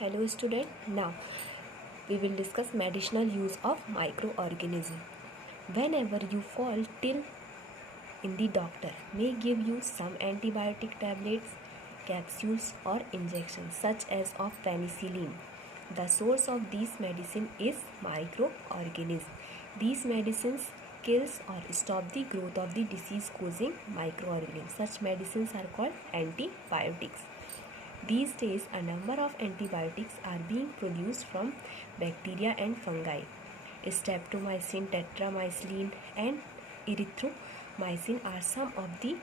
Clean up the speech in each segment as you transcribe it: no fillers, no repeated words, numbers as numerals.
Hello student, now we will discuss medicinal use of microorganism. Whenever you fall till in the doctor may give you some antibiotic tablets, capsules or injections such as of penicillin. The source of these medicine is microorganism. These medicines kills or stop the growth of the disease causing microorganisms. Such medicines are called antibiotics. These days, a number of antibiotics are being produced from bacteria and fungi. Streptomycin, tetramycin, and erythromycin are some of the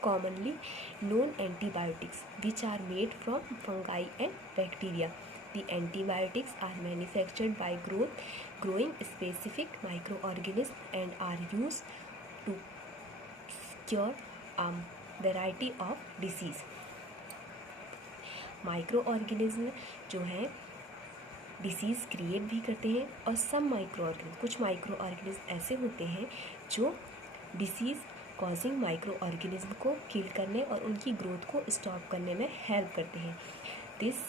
commonly known antibiotics which are made from fungi and bacteria. The antibiotics are manufactured by growing specific microorganisms and are used to cure variety of disease. Micro जो हैं disease create भी करते हैं और कुछ micro organism ऐसे होते हैं जो डिसीज़ कॉजिंग माइक्रो ऑर्गेनिज्म को किल करने और उनकी ग्रोथ को स्टॉप करने में हेल्प करते हैं. This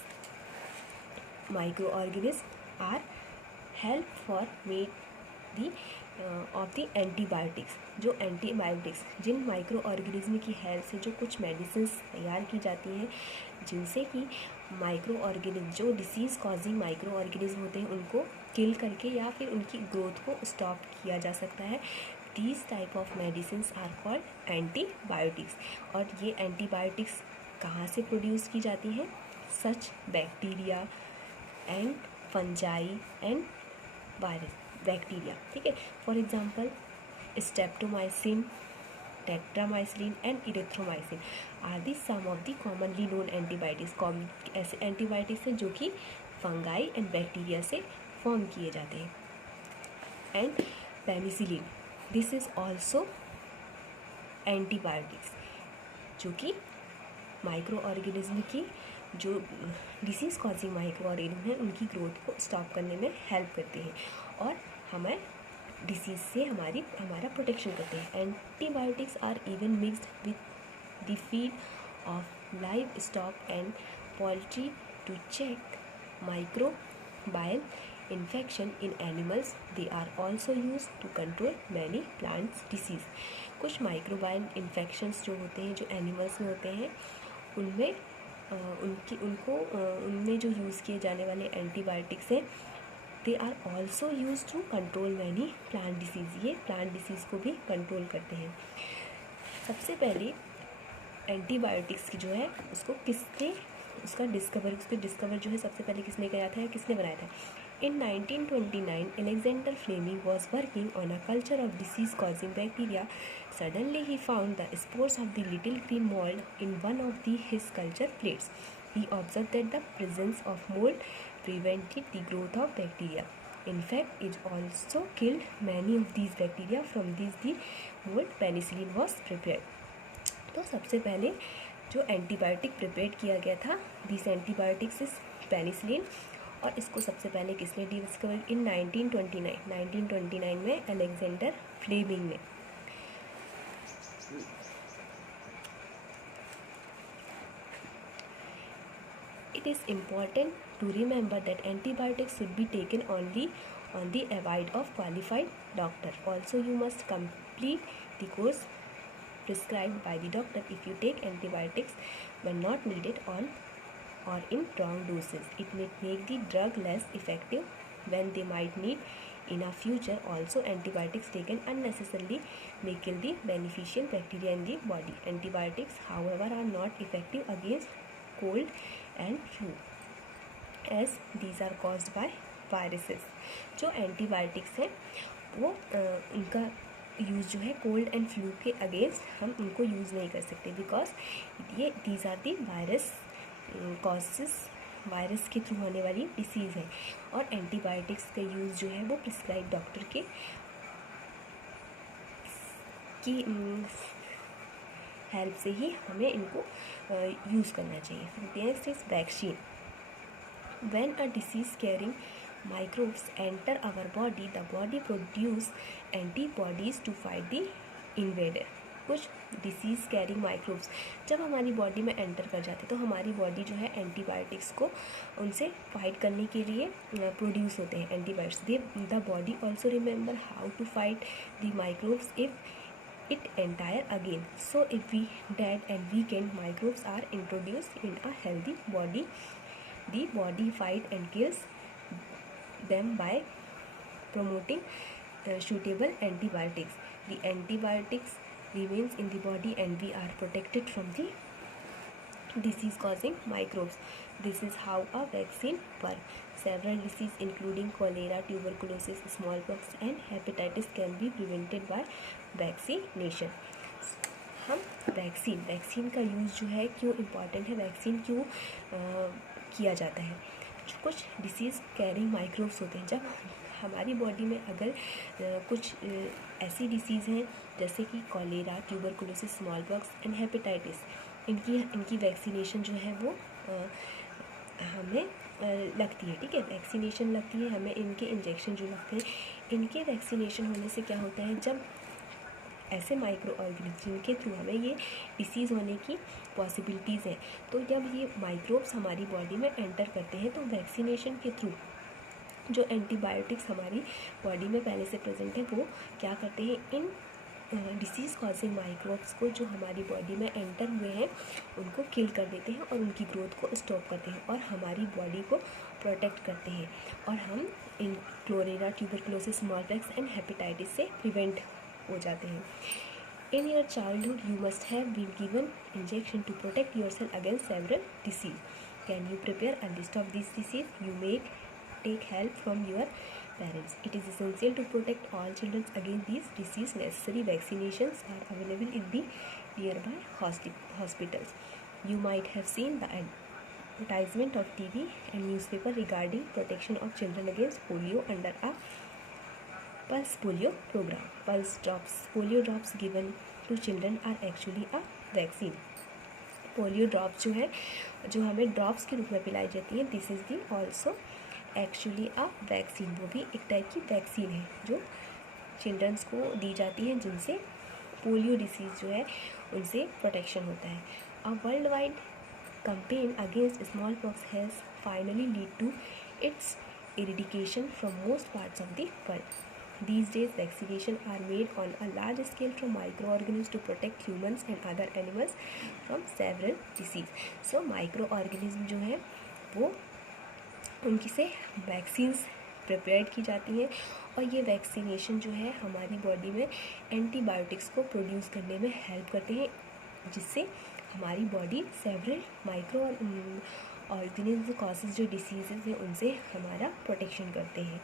micro organism are help for made the of the antibiotics. जो एंटीबायोटिक्स जिन माइक्रो ऑर्गेनिज्म की हेल्प से जो कुछ मेडिसिन तैयार की जाती हैं जिनसे कि माइक्रो ऑर्गेनिज्म जो डिसीज़ कॉजिंग माइक्रो ऑर्गेनिज्म होते हैं उनको किल करके या फिर उनकी ग्रोथ को स्टॉप किया जा सकता है. These type of medicine are called antibiotics. और ये एंटीबायोटिक्स कहाँ से प्रोड्यूस की जाती हैं? Such bacteria and fungi and virus. Bacteria, ठीक है. For example streptomycin, tetramycin and erythromycin are the some of the commonly known antibiotics. ऐसे एंटीबायोटिक्स हैं जो कि फंगाई एंड बैक्टीरिया से फॉर्म किए जाते हैं. And penicillin, this is also antibiotics जो कि माइक्रो ऑर्गेनिज्म की जो डिसीज़ कॉजिंग माइक्रो ऑर्गेनिज्म है उनकी ग्रोथ को स्टॉप करने में हेल्प करते हैं और हमें डिसीज़ से हमारा प्रोटेक्शन करते हैं. Antibiotics are even mixed with the feed of livestock and poultry to check microbial infection in animals. They are also use to control many plants disease. कुछ माइक्रोबायल इन्फेक्शंस जो होते हैं जो animals में होते हैं उनमें उनमें जो यूज़ किए जाने वाले एंटीबायोटिक्स हैं they are also use to control many plant disease. ये प्लांट डिसीज़ को भी कंट्रोल करते हैं. सबसे पहले एंटीबायोटिक्स की जो है उसका डिस्कवर जो है सबसे पहले किसने किया था, किसने बनाया था? In 1929, Alexander Fleming was working on a culture of disease-causing bacteria. Suddenly, he found the spores of the little green mold in one of his culture plates. He observed that the presence of mold prevented the growth of bacteria. In fact, it also killed many of these bacteria. From these, the mold penicillin was prepared. तो सबसे पहले जो antibiotic prepare किया गया था this antibiotics is penicillin. और इसको सबसे पहले किसने डिस्कवर? इन 1929 में अलेक्जेंडर फ्लेमिंग ने. It is important to remember that antibiotics should be taken only on the advice of qualified doctor. Also, you must complete the course prescribed by the doctor. If you take antibiotics when not needed or in wrong doses, it may make the drug less effective when they might need in a future. Also, antibiotics taken unnecessarily may kill the beneficial bacteria in the body. Antibiotics, however, are not effective against cold and flu as these are caused by viruses. जो antibiotics हैं वो उनका use जो है cold and flu के against हम उनको use नहीं कर सकते बिकॉज ये दीज आर दी वायरस के थ्रू होने वाली डिसीज़ है. और एंटीबायोटिक्स का यूज़ जो है वो प्रिस्क्राइब डॉक्टर की हेल्प से ही हमें इनको यूज़ करना चाहिए. Next is vaccine. When a disease carrying microbes enter our body, the body produce antibodies to fight the invader. कुछ डिसीज़ कैरिंग माइक्रोब्स जब हमारी बॉडी में एंटर कर जाते हैं तो हमारी बॉडी जो है एंटीबायोटिक्स को उनसे फाइट करने के लिए प्रोड्यूस होते हैं antibiotics. The body also remember how to fight the microbes if it entire again. So if we dead and weakened microbes are introduced in a healthy body, the body fight and kills them by promoting suitable antibiotics. The antibiotics remains in the body and we are protected from the disease causing microbes. This is how a vaccine works. Several diseases including cholera, tuberculosis, smallpox and hepatitis can be prevented by vaccination. हम vaccine का use जो है क्यों important है, vaccine क्यों किया जाता है। कुछ डिसीज़ कैरिंग माइक्रोब्स होते हैं, जब हमारी बॉडी में अगर कुछ ऐसी डिसीज़ हैं जैसे कि cholera, tuberculosis, smallpox and hepatitis, इनकी वैक्सीनेशन जो है वो हमें लगती है, ठीक है, वैक्सीनेशन लगती है हमें, इनके इंजेक्शन जो लगते हैं, इनके वैक्सीनेशन होने से क्या होता है, जब ऐसे माइक्रो ऑर्गेनिज्म जिनके थ्रू हमें ये डिसीज़ होने की पॉसिबिलिटीज़ हैं, तो जब ये माइक्रोब्स हमारी बॉडी में एंटर करते हैं तो वैक्सीनेशन के थ्रू जो एंटीबायोटिक्स हमारी बॉडी में पहले से प्रेजेंट है वो क्या करते हैं, इन डिसीज़ कॉजिंग माइक्रोब्स को जो हमारी बॉडी में एंटर हुए हैं उनको किल कर देते हैं और उनकी ग्रोथ को स्टॉप करते हैं और हमारी बॉडी को प्रोटेक्ट करते हैं और हम इन cholera, tuberculosis, smallpox and hepatitis से प्रिवेंट हो जाते हैं। In your childhood you must have been given injection to protect yourself against several disease. Can you prepare a list of this disease? You may take help from your parents. It is essential to protect all children against these diseases. Necessary vaccinations are available in the nearby hospitals. You might have seen the advertisement of TV and newspaper regarding protection of children against polio under a pulse polio program. Polio drops given to children are actually a vaccine. Polio drops जो है, जो हमें drops के रूप में पिलाई जाती है, this is the also actually a vaccine, वो भी एक टाइप की वैक्सीन है जो चिल्ड्रंस को दी जाती है जिनसे पोलियो डिसीज़ जो है उनसे प्रोटेक्शन होता है। A world wide campaign against smallpox has finally led to its eradication from most parts of the world. These days, vaccination are made on a large scale from microorganisms to protect humans and other animals from several diseases. So, microorganism जो है वो उनकी से vaccines prepare की जाती हैं और ये वैक्सीनेशन जो है हमारी बॉडी में एंटीबायोटिक्स को प्रोड्यूस करने में हेल्प करते हैं, जिससे हमारी body several micro organism causes जो डिसीजेज हैं उनसे हमारा प्रोटेक्शन करते हैं।